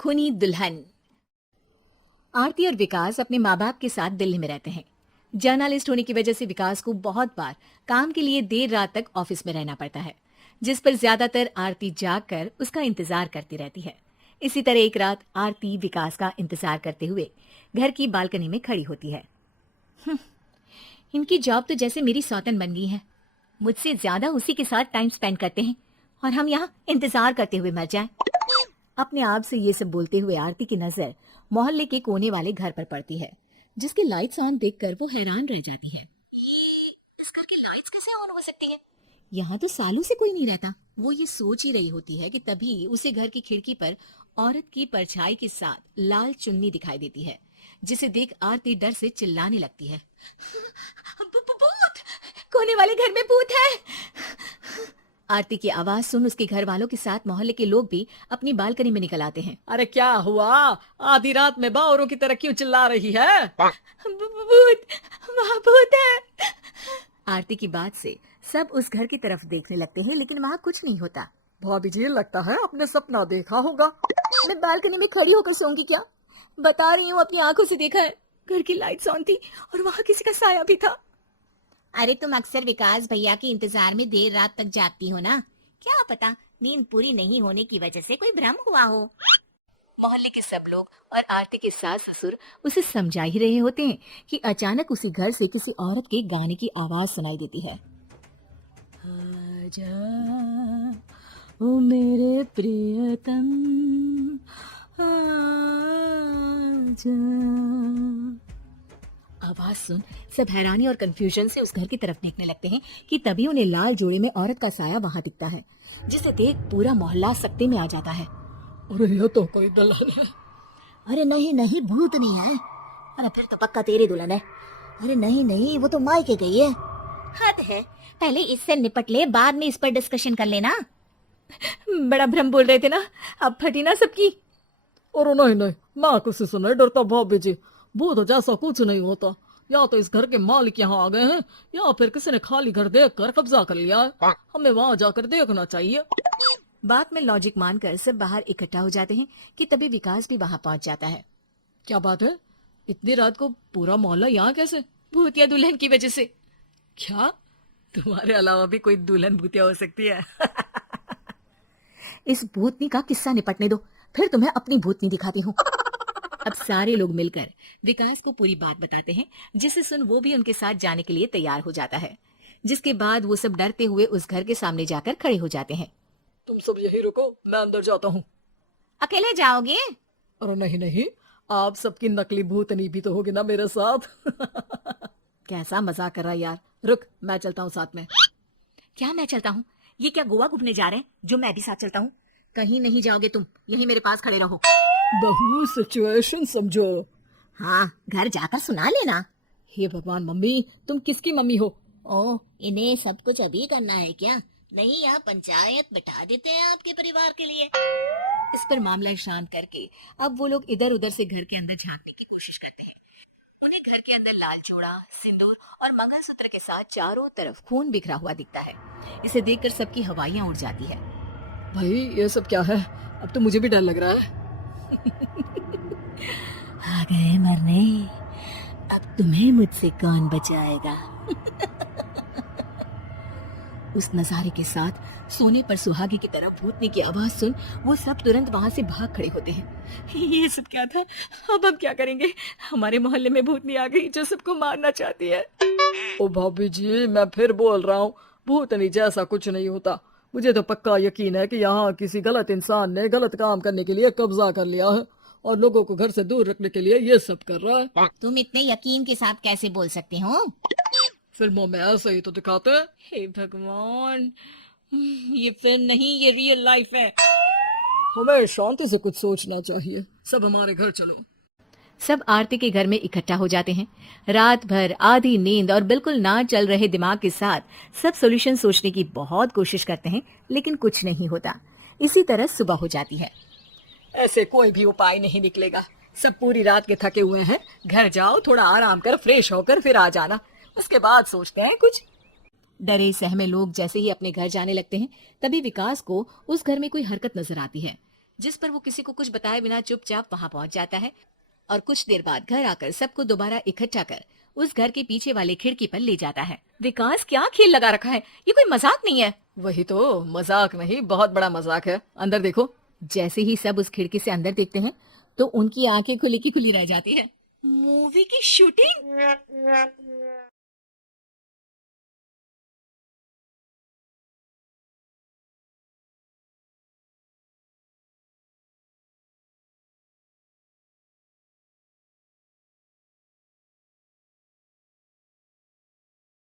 खूनी दुल्हन। आरती और विकास अपने माँ बाप के साथ दिल्ली में रहते हैं। जर्नलिस्ट होने की वजह से विकास को बहुत बार काम के लिए देर रात तक ऑफिस में रहना पड़ता है, जिस पर ज्यादातर आरती जागकर उसका इंतजार करती रहती है। इसी तरह एक रात आरती विकास का इंतजार करते हुए घर की बालकनी में खड़ी होती है। इनकी जॉब तो जैसे मेरी सौतन बन गई है। मुझसे ज्यादा उसी के साथ टाइम स्पेंड करते हैं और हम यहाँ इंतजार करते हुए मर जाएं। अपने आप से ये सब बोलते हुए आरती की नजर मोहल्ले के कोने वाले घर पर पड़ती है, जिसके लाइट्स ऑन देखकर वो हैरान रह जाती है। ये इस घर की लाइट्स कैसे ऑन हो सकती है? यहाँ तो सालों से कोई नहीं रहता। वो ये सोच ही रही होती है कि तभी उसे घर की खिड़की पर औरत की परछाई के साथ लाल चुन्नी दिखाई देती है, जिसे देख आरती डर से चिल्लाने लगती है। भूत! कोने वाले घर में भूत है! आरती की आवाज सुन उसके घर वालों के साथ मोहल्ले के लोग भी अपनी बालकनी में निकल आते हैं। अरे क्या हुआ? आधी रात में बावरों की तरह क्यों चिल्ला रही है? भूत! वहाँ भूत है! आरती की बात से सब उस घर की तरफ देखने लगते हैं, लेकिन वहाँ कुछ नहीं होता। भाभी जी, लगता है आपने सपना देखा होगा। मैं बालकनी में खड़ी होकर सोऊंगी क्या? बता रही हूँ, अपनी आंखों से देखा है। घर की लाइट्स ऑन थी और वहाँ किसी का साया भी था। अरे तुम अक्सर विकास भैया के इंतजार में देर रात तक जागती हो ना, क्या पता नींद पूरी नहीं होने की वजह से कोई भ्रम हुआ हो। मोहल्ले के सब लोग और आरती के सास ससुर उसे समझा ही रहे होते हैं कि अचानक उसी घर से किसी औरत के गाने की आवाज सुनाई देती है। आजा ओ मेरे प्रियतम आजा। आवाज सुन सब हैरानी और कंफ्यूजन से उस घर की तरफ देखने लगते हैं कि तभी उन्हें लाल जोड़े में औरत का साया वहां दिखता है, जिसे देख पूरा मोहल्ला सकते में आ जाता है। अरे ये तो कोई दुल्हन है। अरे नहीं नहीं, भूत नहीं है। अरे फिर तो पक्का तेरी दुल्हन है। अरे नहीं नहीं, वो तो मायके गई है। हद है, पहले इससे निपट ले, बाद में इस पर डिस्कशन कर लेना। बड़ा भ्रम बोल रहे थे ना, अब फटी ना सबकी। और नहीं नहीं, मैं किसी से नहीं डरता भाभी जी। भूत जैसा कुछ नहीं होता। या तो इस घर के मालिक यहाँ आ गए हैं, या फिर किसी ने खाली घर देखकर कब्जा कर लिया है। हमें वहाँ जाकर देखना चाहिए। बात में लॉजिक मानकर सब बाहर इकट्ठा हो जाते हैं कि तभी विकास भी वहां पहुंच जाता है। क्या बात है? इतनी रात को पूरा मोहल्ला यहाँ कैसे? भूतिया दुल्हन की वजह से। क्या तुम्हारे अलावा भी कोई दुल्हन भूतिया हो सकती है? इस भूतनी का किस्सा निपटने दो, फिर तुम्हें अपनी भूतनी दिखाती हूँ। अब सारे लोग मिलकर विकास को पूरी बात बताते हैं, जिसे सुन वो भी उनके साथ जाने के लिए तैयार हो जाता है। जिसके बाद वो सब डरते हुए उस घर के सामने जाकर खड़े हो जाते हैं। तुम सब यही रुको, मैं अंदर जाता हूँ। अकेले जाओगे? अरे नहीं नहीं, आप सबकी नकली भूतनी भी तो होगी ना मेरे साथ। कैसा मजाक कर रहा है यार। रुक, मैं चलता हूँ साथ में। क्या मैं चलता हूँ? ये क्या गोवा घूमने जा रहे हैं जो मैं भी साथ चलता हूँ? कहीं नहीं जाओगे तुम, यहीं मेरे पास खड़े रहो। बहू सिचुएशन समझो। हाँ, घर जाकर सुना लेना। हे भगवान, मम्मी तुम किसकी मम्मी हो? ओ, इन्हें सब कुछ अभी करना है क्या? नहीं, यहाँ पंचायत बिठा देते हैं आपके परिवार के लिए। इस पर मामला शांत करके अब वो लोग इधर उधर से घर के अंदर झांकने की कोशिश करते हैं। उन्हें घर के अंदर लाल चूड़ा, सिंदूर और मंगलसूत्र के साथ चारों तरफ खून बिखरा हुआ दिखता है। इसे देखकर सबकी हवाइयां उड़ जाती है। भाई ये सब क्या है? अब तो मुझे भी डर लग रहा है। आ गए मरने, अब तुम्हें मुझसे कौन बचाएगा? उस नजारे के साथ सोने पर सुहागी की तरह भूतने की आवाज सुन वो सब तुरंत वहां से भाग खड़े होते हैं। ये सब क्या था? अब हम क्या करेंगे? हमारे मोहल्ले में भूतनी आ गई जो सबको मारना चाहती है। ओ भाभी जी, मैं फिर बोल रहा हूँ, भूतनी जैसा कुछ नहीं होता। मुझे तो पक्का यकीन है कि यहाँ किसी गलत इंसान ने गलत काम करने के लिए कब्जा कर लिया है और लोगों को घर से दूर रखने के लिए ये सब कर रहा है। तुम इतने यकीन के साथ कैसे बोल सकते हो? फिल्मों में ऐसे ही तो दिखाते हैं। हे भगवान, ये फिल्म नहीं, ये रियल लाइफ है। हमें शांति से कुछ सोचना चाहिए। सब हमारे घर चलो। सब आरती के घर में इकट्ठा हो जाते हैं। रात भर आधी नींद और बिल्कुल ना चल रहे दिमाग के साथ सब सॉल्यूशन सोचने की बहुत कोशिश करते हैं, लेकिन कुछ नहीं होता। इसी तरह सुबह हो जाती है। ऐसे कोई भी उपाय नहीं निकलेगा। सब पूरी रात के थके हुए हैं। घर जाओ, थोड़ा आराम कर, फ्रेश होकर फिर आ जाना, उसके बाद सोचते हैं कुछ। डरे सहमे लोग जैसे ही अपने घर जाने लगते हैं, तभी विकास को उस घर में कोई हरकत नजर आती है। जिस पर वो किसी को कुछ बताए बिना चुपचाप वहां पहुंच जाता है और कुछ देर बाद घर आकर सबको दोबारा इकट्ठा कर उस घर के पीछे वाले खिड़की पर ले जाता है। विकास, क्या खेल लगा रखा है? ये कोई मजाक नहीं है। वही तो, मजाक नहीं, बहुत बड़ा मजाक है। अंदर देखो। जैसे ही सब उस खिड़की से अंदर देखते हैं तो उनकी आंखें खुली की खुली रह जाती है। मूवी की शूटिंग?